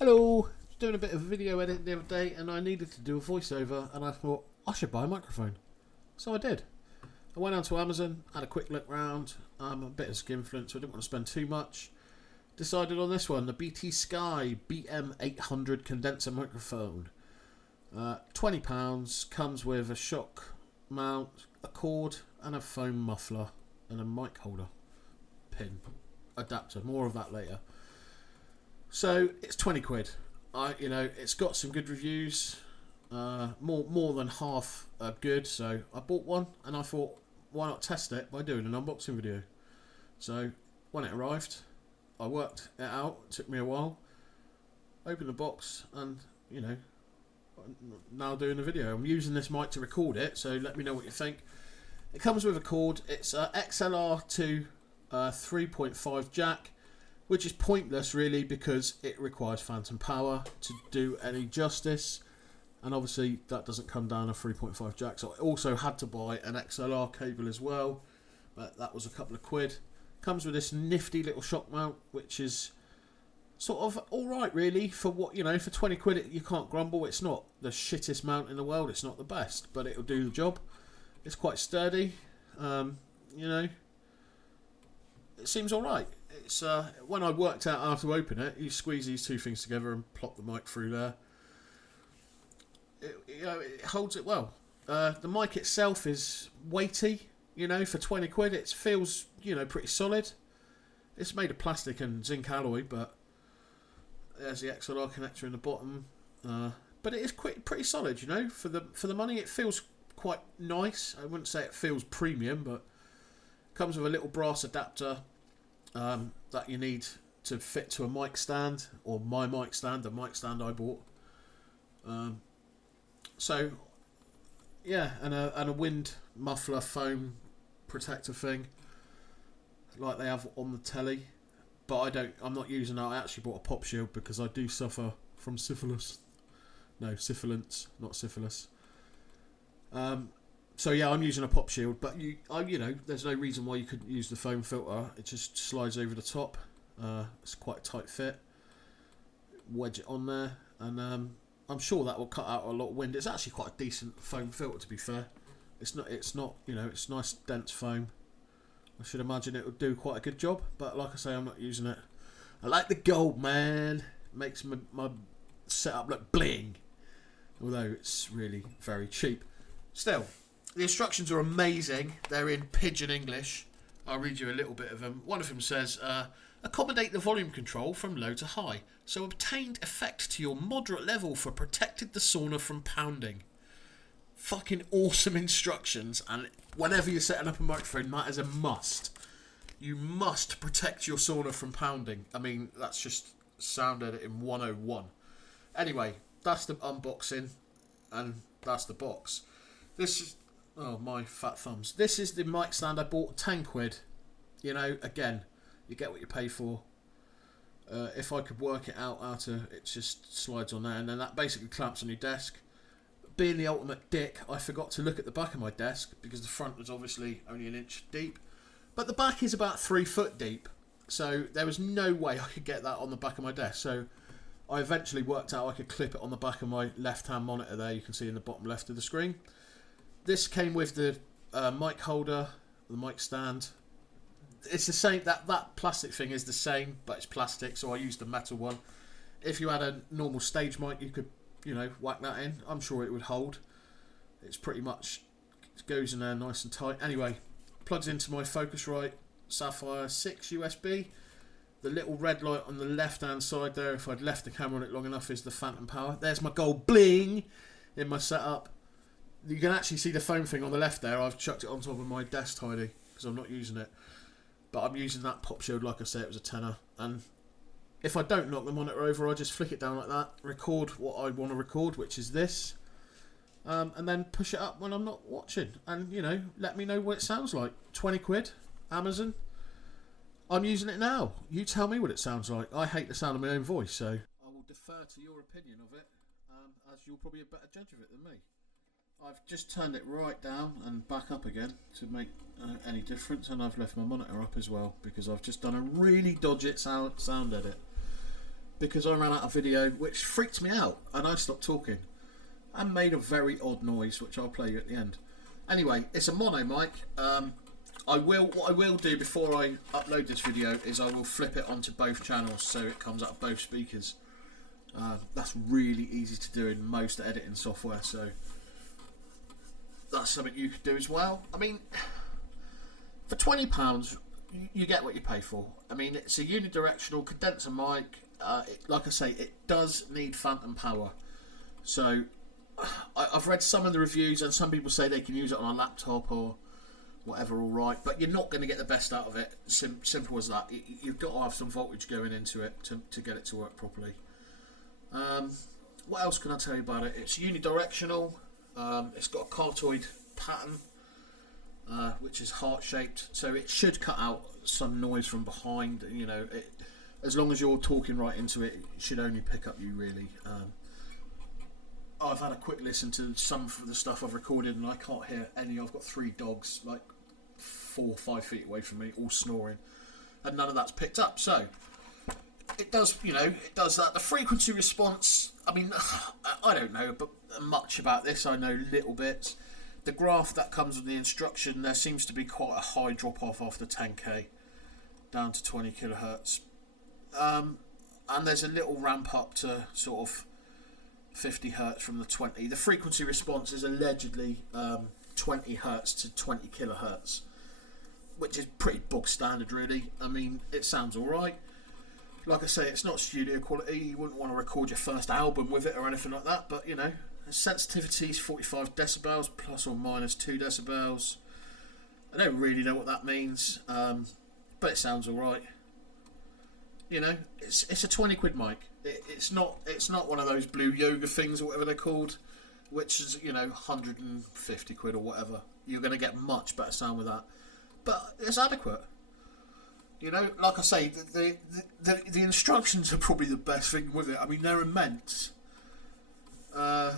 Hello, doing a bit of video edit the other day and I needed to do a voiceover and I thought I should buy a microphone. So I did. I went onto Amazon, had a quick look round. I'm a bit of skinflint, so I didn't want to spend too much. Decided on this one, the BTSKY BM-800 Condenser Microphone. £20, comes with a shock mount, a cord and a foam muffler and a mic holder pin adapter. More of that later. So it's 20 quid. It's got some good reviews. More than half are good. So I bought one and I thought, why not test it by doing an unboxing video? So when it arrived, I worked it out. It took me a while. Opened the box and now doing the video. I'm using this mic to record it. So let me know what you think. It comes with a cord. It's a XLR to 3.5 jack. Which is pointless really because it requires phantom power to do any justice, and obviously that doesn't come down a 3.5 jack, so I also had to buy an XLR cable as well, but that was a couple of quid. Comes with this nifty little shock mount which is sort of alright really for what, for 20 quid you can't grumble. It's not the shittest mount in the world, it's not the best, but it'll do the job. It's quite sturdy, it seems alright. It's when I worked out how to open it, you squeeze these two things together and plop the mic through there. It holds it well. The mic itself is weighty, for 20 quid it feels, pretty solid. It's made of plastic and zinc alloy, but there's the XLR connector in the bottom. But it is pretty solid, for the money. It feels quite nice. I wouldn't say it feels premium, but comes with a little brass adapter that you need to fit to a mic stand, or my mic stand, the mic stand I bought. So yeah, and a wind muffler foam protector thing like they have on the telly, but I'm not using that. I actually bought a pop shield because I do suffer from syphilis. No, syphilants, not syphilis. So yeah, I'm using a pop shield, but there's no reason why you couldn't use the foam filter. It just slides over the top. It's quite a tight fit. Wedge it on there, and I'm sure that will cut out a lot of wind. It's actually quite a decent foam filter, to be fair. It's nice dense foam. I should imagine it would do quite a good job, but like I say, I'm not using it. I like the gold, man. It makes my setup look bling, although it's really very cheap. Still, the instructions are amazing. They're in pidgin English. I'll read you a little bit of them. One of them says, accommodate the volume control from low to high, so obtained effect to your moderate level for protected the sauna from pounding. Fucking awesome instructions, and whenever you're setting up a microphone, that is a must. You must protect your sauna from pounding. I mean, that's just sound editing 101. Anyway, that's the unboxing, and that's the box. This is... Oh, my fat thumbs. This is the mic stand I bought, 10 quid. Again, you get what you pay for. If I could work it out how to... It just slides on there, and then that basically clamps on your desk. Being the ultimate dick, I forgot to look at the back of my desk, because the front was obviously only an inch deep. But the back is about 3 foot deep, so there was no way I could get that on the back of my desk. So I eventually worked out I could clip it on the back of my left-hand monitor there, you can see in the bottom left of the screen. This came with the mic holder, the mic stand. It's the same, that plastic thing is the same, but it's plastic, so I used the metal one. If you had a normal stage mic, you could, whack that in. I'm sure it would hold. It's pretty much, it goes in there nice and tight. Anyway, plugs into my Focusrite Sapphire 6 USB. The little red light on the left-hand side there, if I'd left the camera on it long enough, is the phantom power. There's my gold bling in my setup. You can actually see the foam thing on the left there. I've chucked it on top of my desk tidy because I'm not using it. But I'm using that pop shield, like I said, it was a tenner. And if I don't knock the monitor over, I just flick it down like that, record what I want to record, which is this, and then push it up when I'm not watching. And, let me know what it sounds like. 20 quid, Amazon. I'm using it now. You tell me what it sounds like. I hate the sound of my own voice, so I will defer to your opinion of it, as you're probably a better judge of it than me. I've just turned it right down and back up again to make any difference, and I've left my monitor up as well because I've just done a really dodgy sound edit. because I ran out of video, which freaked me out, and I stopped talking and made a very odd noise, which I'll play you at the end. Anyway, it's a mono mic. What I will do before I upload this video is I will flip it onto both channels so it comes out of both speakers. That's really easy to do in most editing software, so that's something you could do as well. I mean, for £20, you get what you pay for. I mean, it's a unidirectional condenser mic. Like I say, it does need phantom power. So I've read some of the reviews, and some people say they can use it on a laptop or whatever, all right, but you're not going to get the best out of it. Simple as that. You've got to have some voltage going into it to get it to work properly. What else can I tell you about it? It's unidirectional. It's got a cardioid pattern, which is heart-shaped, so it should cut out some noise from behind. You know, as long as you're talking right into it, it should only pick up you, really. I've had a quick listen to some of the stuff I've recorded, and I can't hear any. I've got 3 dogs like 4 or 5 feet away from me, all snoring, and none of that's picked up. So it does, you know, it does that. The frequency response, I mean, I don't know much about this. I know little bits. The graph that comes with the instruction, there seems to be quite a high drop off after 10k, down to 20 kilohertz, and there's a little ramp up to sort of 50 hertz from the 20. The frequency response is allegedly 20 hertz to 20 kilohertz, which is pretty bog standard, really. I mean, it sounds alright. Like I say, it's not studio quality. You wouldn't want to record your first album with it or anything like that, but you know, sensitivity is 45 decibels plus or minus 2 decibels. I don't really know what that means, but it sounds alright. You know, it's a 20 quid mic. It's not one of those blue yoga things or whatever they're called, which is, you know, 150 quid or whatever. You're going to get much better sound with that, but it's adequate. You know, like I say, the instructions are probably the best thing with it. I mean, they're immense. I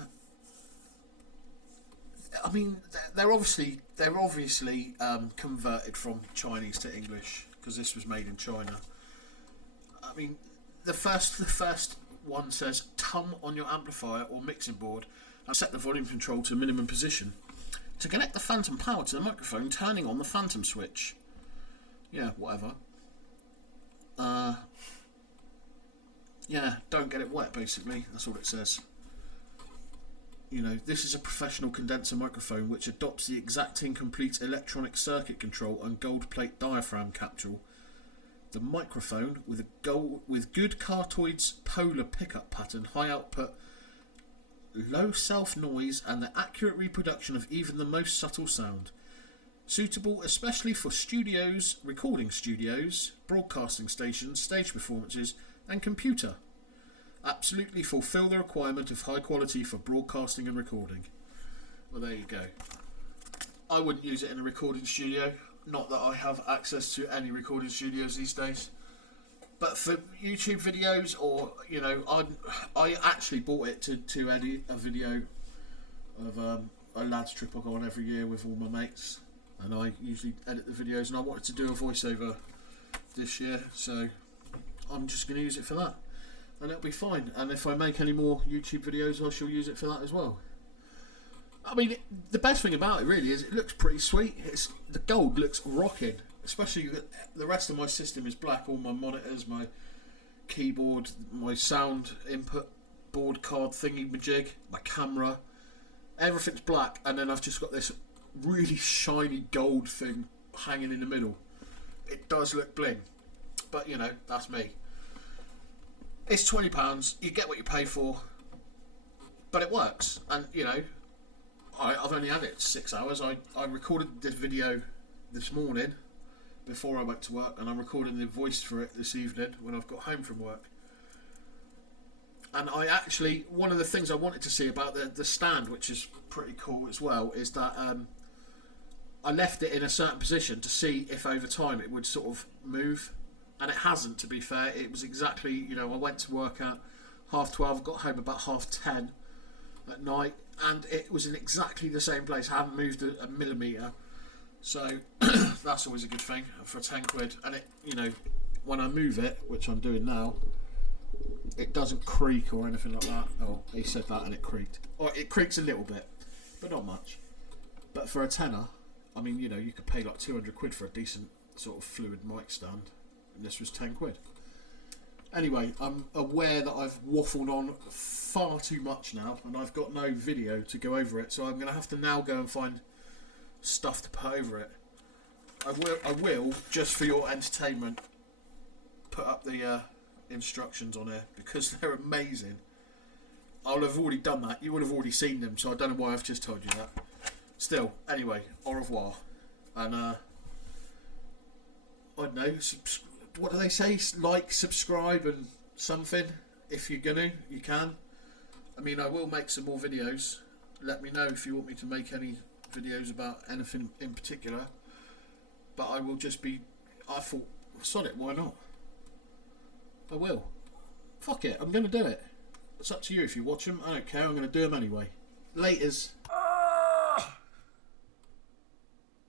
mean, they're obviously converted from Chinese to English, because this was made in China. I mean, the first one says "tum" on your amplifier or mixing board and set the volume control to minimum position. To connect the phantom power to the microphone, turning on the phantom switch. Yeah, whatever. Yeah, don't get it wet, basically. That's all it says. You know, this is a professional condenser microphone which adopts the exacting complete electronic circuit control and gold plate diaphragm capsule. The microphone with good Cartoid's polar pickup pattern, high output, low self noise, and the accurate reproduction of even the most subtle sound. Suitable especially for studios, recording studios, broadcasting stations, stage performances, and computer. Absolutely fulfill the requirement of high quality for broadcasting and recording. Well, there you go. I wouldn't use it in a recording studio. Not that I have access to any recording studios these days. But for YouTube videos, or, you know, I actually bought it to edit a video of a lads trip I go on every year with all my mates. And I usually edit the videos, and I wanted to do a voiceover this year, so I'm just going to use it for that. And it'll be fine. And if I make any more YouTube videos, I shall use it for that as well. I mean, the best thing about it really is it looks pretty sweet. The gold looks rocking, especially the rest of my system is black. All my monitors, my keyboard, my sound input board card thingy majig, my camera, everything's black, and then I've just got this really shiny gold thing hanging in the middle. It does look bling, but you know, that's me. It's £20. You get what you pay for, but it works. And you know, I've only had it 6 hours. I recorded this video this morning before I went to work, and I'm recording the voice for it this evening when I've got home from work. And one of the things I wanted to see about the stand, which is pretty cool as well, is that I left it in a certain position to see if over time it would sort of move, and it hasn't, to be fair. It was exactly, you know, I went to work at 12:30, got home about 10:30 at night, and it was in exactly the same place. I hadn't moved a millimetre, so that's always a good thing for 10 quid. And it, you know, when I move it, which I'm doing now, it doesn't creak or anything like that. Oh, he said that and it creaked. Or it creaks a little bit, but not much. But for a tenner, I mean, you know, you could pay like 200 quid for a decent sort of fluid mic stand, and this was 10 quid. Anyway, I'm aware that I've waffled on far too much now, and I've got no video to go over it, so I'm going to have to now go and find stuff to put over it. I will, just for your entertainment, put up the instructions on here, because they're amazing. I'll have already done that. You would have already seen them, so I don't know why I've just told you that. Still, anyway, au revoir. And, I don't know, what do they say? Like, subscribe and something. If you're gonna, you can. I mean, I will make some more videos. Let me know if you want me to make any videos about anything in particular. But I will just be... I thought, sod it, why not? I will. Fuck it, I'm going to do it. It's up to you if you watch them. I don't care, I'm going to do them anyway. Laters.